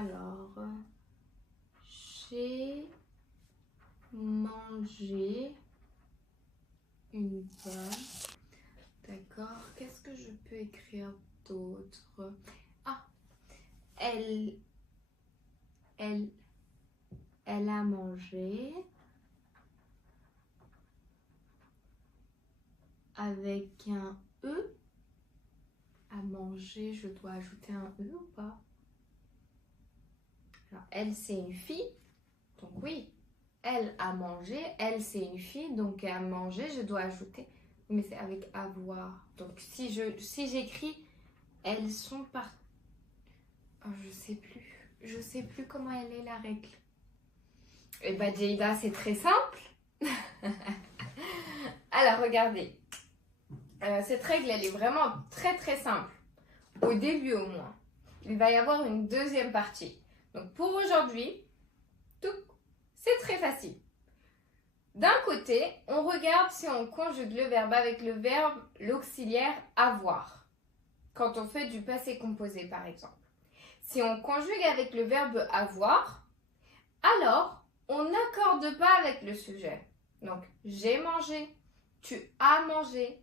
Alors, j'ai mangé une pomme. D'accord. Qu'est-ce que je peux écrire d'autre? Ah, elle a mangé avec un E. À manger, je dois ajouter un E ou pas? Alors, elle, c'est une fille. Donc oui, elle a mangé. Elle, c'est une fille. Donc à manger, je dois ajouter. Mais c'est avec avoir. Donc si j'écris, elles sont par... Oh, je sais plus. Je sais plus comment elle est la règle. Eh bien, Jada, c'est très simple. Alors, regardez. Cette règle, elle est vraiment très très simple. Au début au moins. Il va y avoir une deuxième partie. Donc pour aujourd'hui, c'est très facile. D'un côté, on regarde si on conjugue le verbe avec le verbe, l'auxiliaire avoir. Quand on fait du passé composé par exemple. Si on conjugue avec le verbe avoir, alors on n'accorde pas avec le sujet. Donc j'ai mangé, tu as mangé,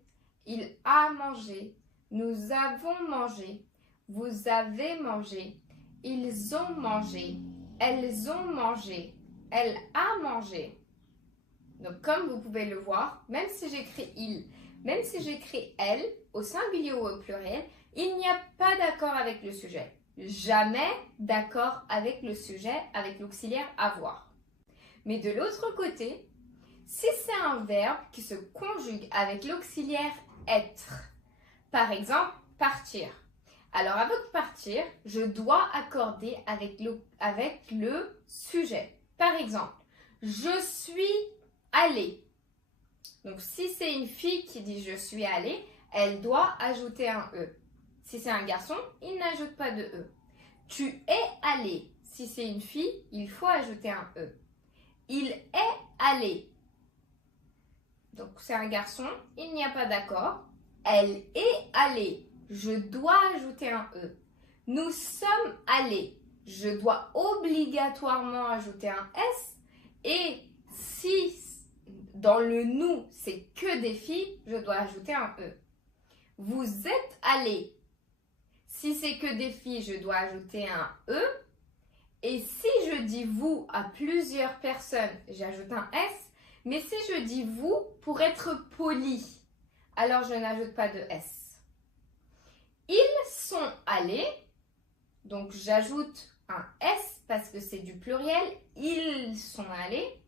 il a mangé, nous avons mangé, vous avez mangé, ils ont mangé, elles ont mangé, elle a mangé. Donc comme vous pouvez le voir, même si j'écris il, même si j'écris elle, au singulier ou au pluriel, il n'y a pas d'accord avec le sujet. Jamais d'accord avec le sujet, avec l'auxiliaire avoir. Mais de l'autre côté, si c'est un verbe qui se conjugue avec l'auxiliaire être, par exemple partir. Alors avec partir, je dois accorder avec le sujet. Par exemple, je suis allée. Donc si c'est une fille qui dit je suis allée, elle doit ajouter un E. Si c'est un garçon, il n'ajoute pas de E. Tu es allé. Si c'est une fille, il faut ajouter un E. Il est allé. Donc c'est un garçon, il n'y a pas d'accord. Elle est allée. Je dois ajouter un E. Nous sommes allés. Je dois obligatoirement ajouter un S. Et si dans le nous, c'est que des filles, je dois ajouter un E. Vous êtes allés. Si c'est que des filles, je dois ajouter un E. Et si je dis vous à plusieurs personnes, j'ajoute un S. Mais si je dis vous pour être poli, alors je n'ajoute pas de S. Ils sont allés. Donc j'ajoute un S parce que c'est du pluriel. Ils sont allés.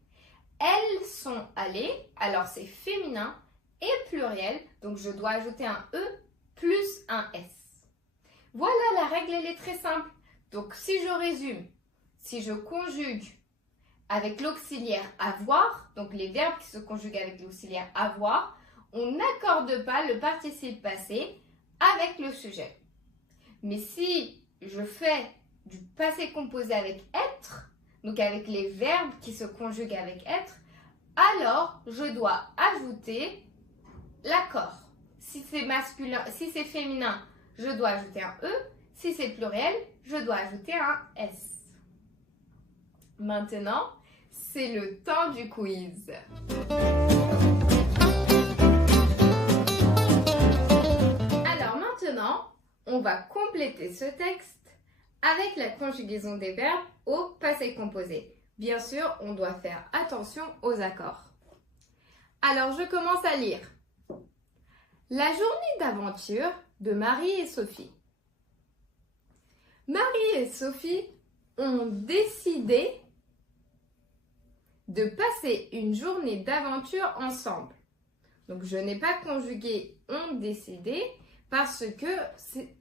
Elles sont allées. Alors c'est féminin et pluriel. Donc je dois ajouter un E plus un S. Voilà, la règle, elle est très simple. Donc, si je résume, si je conjugue avec l'auxiliaire avoir, donc les verbes qui se conjuguent avec l'auxiliaire avoir, on n'accorde pas le participe passé avec le sujet. Mais si je fais du passé composé avec être, donc avec les verbes qui se conjuguent avec être, alors je dois ajouter l'accord. Si c'est masculin, si c'est féminin, je dois ajouter un E. Si c'est pluriel, je dois ajouter un S. Maintenant, c'est le temps du quiz. Alors maintenant, on va compléter ce texte avec la conjugaison des verbes au passé composé. Bien sûr, on doit faire attention aux accords. Alors, je commence à lire. La journée d'aventure de Marie et Sophie. Marie et Sophie ont décidé de passer une journée d'aventure ensemble. Donc, je n'ai pas conjugué ont décidé parce que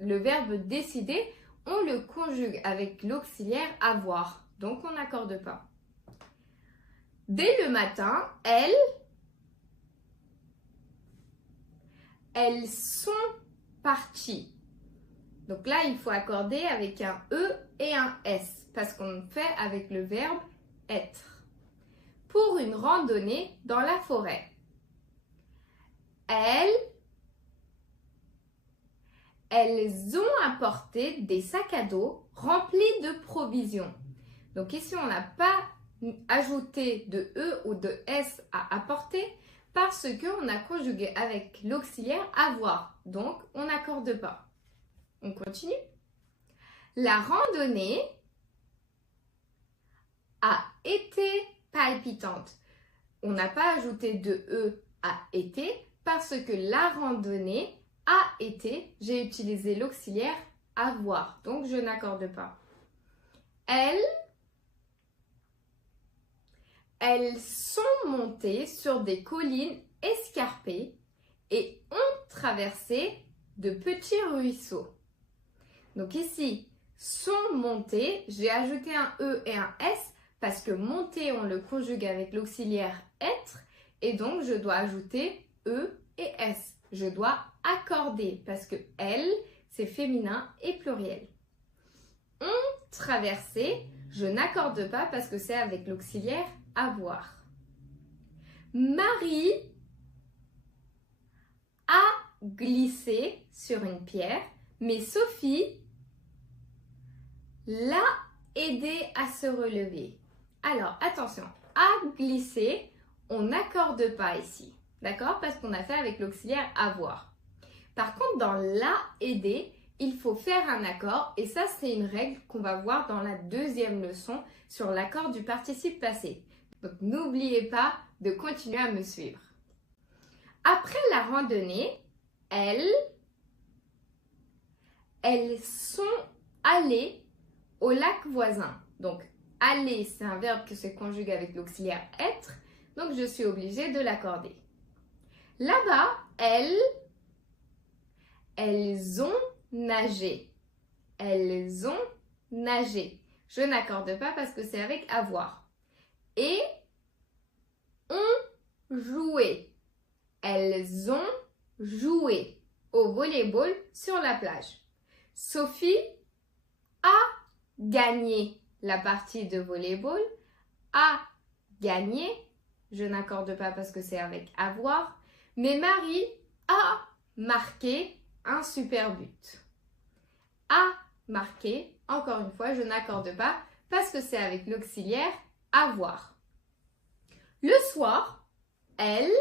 le verbe décider, on le conjugue avec l'auxiliaire avoir. Donc, on n'accorde pas. Dès le matin, elles sont parties. Donc là, il faut accorder avec un E et un S parce qu'on fait avec le verbe être. Pour une randonnée dans la forêt. elles ont apporté des sacs à dos remplis de provisions. Donc ici, on n'a pas ajouté de E ou de S à apporter parce qu'on a conjugué avec l'auxiliaire avoir. Donc, on n'accorde pas. On continue. La randonnée a été palpitante. On n'a pas ajouté de E à été parce que la randonnée a été, j'ai utilisé l'auxiliaire avoir, donc je n'accorde pas. Elles sont montées sur des collines escarpées et ont traversé de petits ruisseaux. Donc ici, sont montées, j'ai ajouté un E et un S parce que monter, on le conjugue avec l'auxiliaire être et donc je dois ajouter E et S. Je dois accorder parce que elles, c'est féminin et pluriel. Ont traversé, je n'accorde pas parce que c'est avec l'auxiliaire avoir. Marie a glissé sur une pierre, mais Sophie l'a aidé à se relever. Alors, attention, a glissé, on n'accorde pas ici. D'accord? Parce qu'on a fait avec l'auxiliaire avoir. Par contre, dans la aider, il faut faire un accord. Et ça, c'est une règle qu'on va voir dans la deuxième leçon sur l'accord du participe passé. Donc, n'oubliez pas de continuer à me suivre. Après la randonnée, elles sont allées au lac voisin. Donc, aller, c'est un verbe qui se conjugue avec l'auxiliaire être. Donc, je suis obligée de l'accorder. Là-bas, elles ont nagé. Elles ont nagé. Je n'accorde pas parce que c'est avec avoir. Et ont joué. Elles ont joué au volleyball sur la plage. Sophie a gagné la partie de volleyball. A gagné. Je n'accorde pas parce que c'est avec avoir. Mais Marie a marqué un super but. A marqué, encore une fois, je n'accorde pas parce que c'est avec l'auxiliaire avoir. Le soir, elles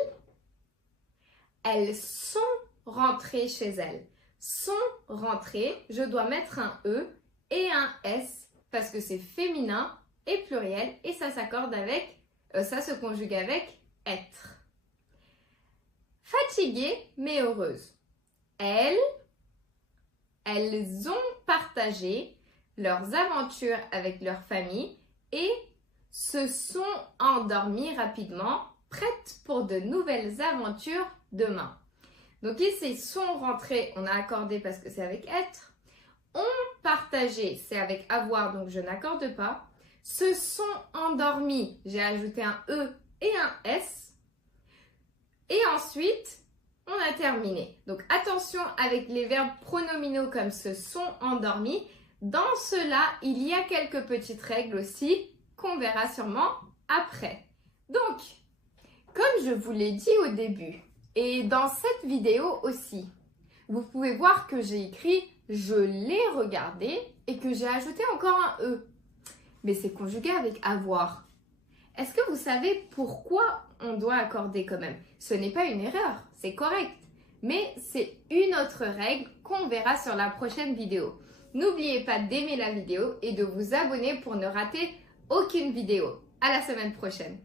sont rentrées chez elles. Sont rentrées, je dois mettre un E et un S parce que c'est féminin et pluriel et ça s'accorde avec, ça se conjugue avec être. Fatiguée mais heureuse. Elles ont partagé leurs aventures avec leur famille et se sont endormies rapidement, prêtes pour de nouvelles aventures demain. Donc ici, sont rentrées, on a accordé parce que c'est avec être. Ont partagé, c'est avec avoir, donc je n'accorde pas. Se sont endormis, j'ai ajouté un E et un S. Et ensuite, on a terminé. Donc attention avec les verbes pronominaux comme se sont endormis. Dans cela, il y a quelques petites règles aussi qu'on verra sûrement après. Donc, comme je vous l'ai dit au début, et dans cette vidéo aussi, vous pouvez voir que j'ai écrit « je l'ai regardé » et que j'ai ajouté encore un « e ». Mais c'est conjugué avec « avoir ». Est-ce que vous savez pourquoi on doit accorder quand même? Ce n'est pas une erreur, c'est correct. Mais c'est une autre règle qu'on verra sur la prochaine vidéo. N'oubliez pas d'aimer la vidéo et de vous abonner pour ne rater aucune vidéo. À la semaine prochaine.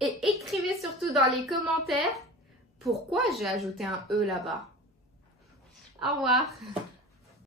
Et écrivez surtout dans les commentaires pourquoi j'ai ajouté un E là-bas. Au revoir.